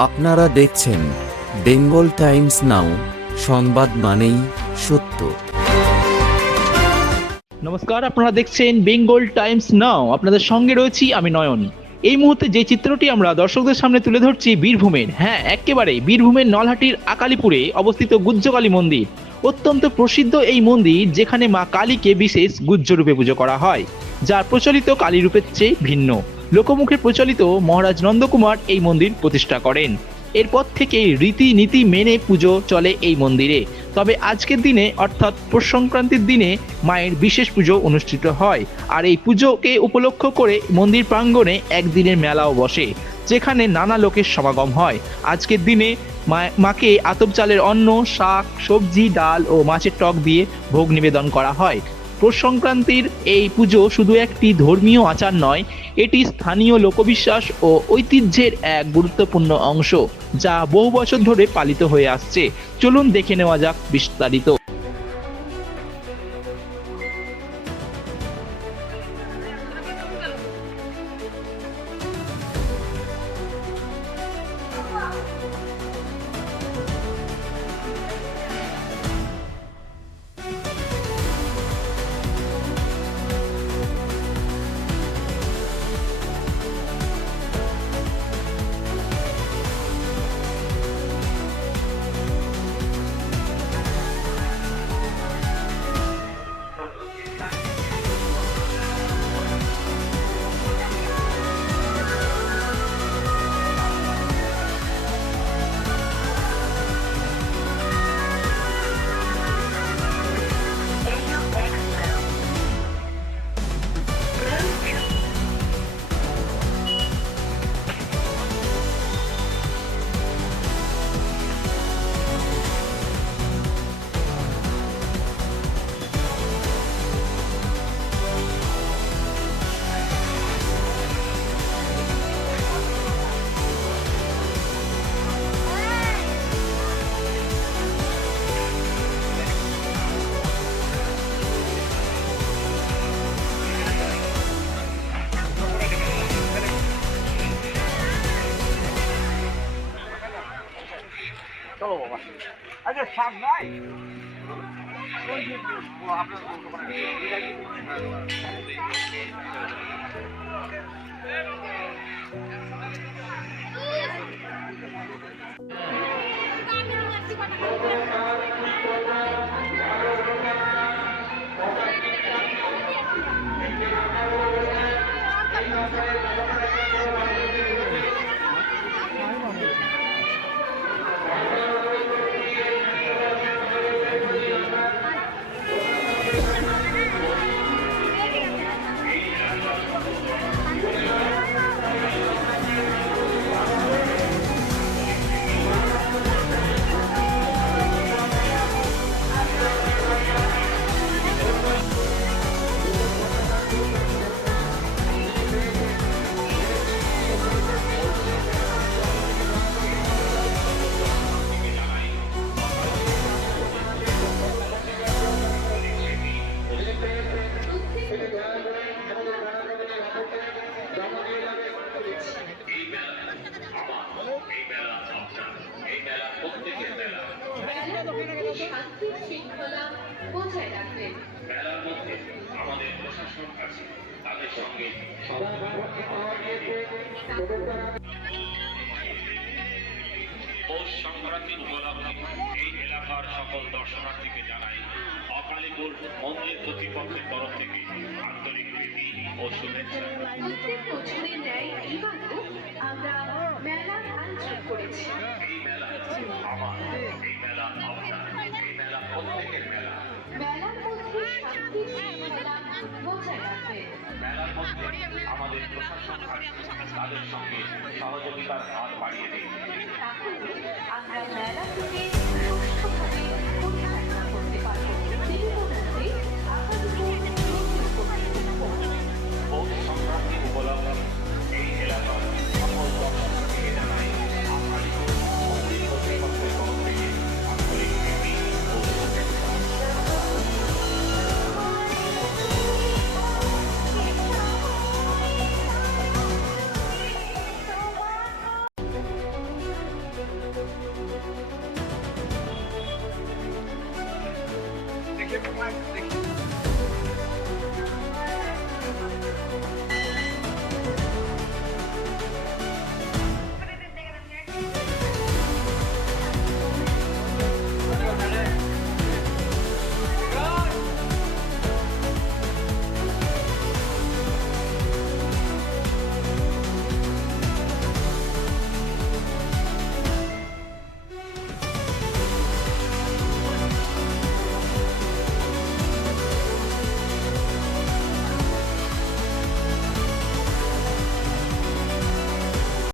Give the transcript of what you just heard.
আপনারা দেখছেন Bengal Times নাও, সংবাদ মানেই সত্য। নমস্কার, আপনারা দেখছেন বেঙ্গল টাইমস নাও। আপনাদের সঙ্গে রয়েছি আমি নয়ন। এই মুহূর্তে যে চিত্রটি আমরা দর্শকদের সামনে তুলে ধরছি বীরভূমের, একেবারে বীরভূমের নলহাটির আকালিপুরে অবস্থিত গুহ্যকালী মন্দির। অত্যন্ত প্রসিদ্ধ এই মন্দির, যেখানে মা কালীকে বিশেষ গুহ্যরূপে পুজো করা হয়, যার প্রচলিত কালী রূপের চেয়ে ভিন্ন। লোকমুখে প্রচলিত মহারাজ নন্দকুমার এই মন্দির প্রতিষ্ঠা করেন। এরপর থেকে রীতিনীতি মেনে পুজো চলে এই মন্দিরে। তবে আজকের দিনে অর্থাৎ পৌষ সংক্রান্তির দিনে মায়ের বিশেষ পুজো অনুষ্ঠিত হয়। আর এই পুজোকে উপলক্ষ করে মন্দির প্রাঙ্গণে একদিনের মেলাও বসে, যেখানে নানা লোকের সমাগম হয়। আজকের দিনে মাকে আতপ চালের অন্ন, শাক, সবজি, ডাল ও মাছের টক দিয়ে ভোগ নিবেদন করা হয়। পৌষ সংক্রান্তির এই পুজো শুধু একটি ধর্মীয় আচার নয়, এটি স্থানীয় লোকবিশ্বাস ও ঐতিহ্যের এক গুরুত্বপূর্ণ অংশ, যা বহু বছর ধরে পালিত হয়ে আসছে। চলুন দেখে নেওয়া যাক বিস্তারিত। চলো বাবা, আচ্ছা শাক নাই শান্তি শৃঙ্খলা বজায় রাখবেন। মেলার মধ্যে আমাদের প্রশাসন আছে, তাদের সঙ্গে পৌষ সংক্রান্তি উপলক্ষে এই এলাকার সকল দর্শনার্থীকে জানাই অকালীপুর মন্দির কর্তৃপক্ষের তরফ থেকে আন্তরিক প্রীতি ও শুভেচ্ছা। প্রত্যেক বছরের ন্যায় এবারও আমরা মেলার আয়োজন করেছি। এই মেলা আমার, এই মেলা আপনার, এই মেলা প্রত্যেকের মেলা। মেলার মধ্যে শান্তি শৃঙ্খলা বজায় রাখবেন। মেলার মধ্যে আমাদের প্রশাসন আছে, তাদের সঙ্গে সহযোগিতার হাত বাড়িয়ে দিন। তাহলে আমরা মেলা থেকে সুষ্ঠুভাবে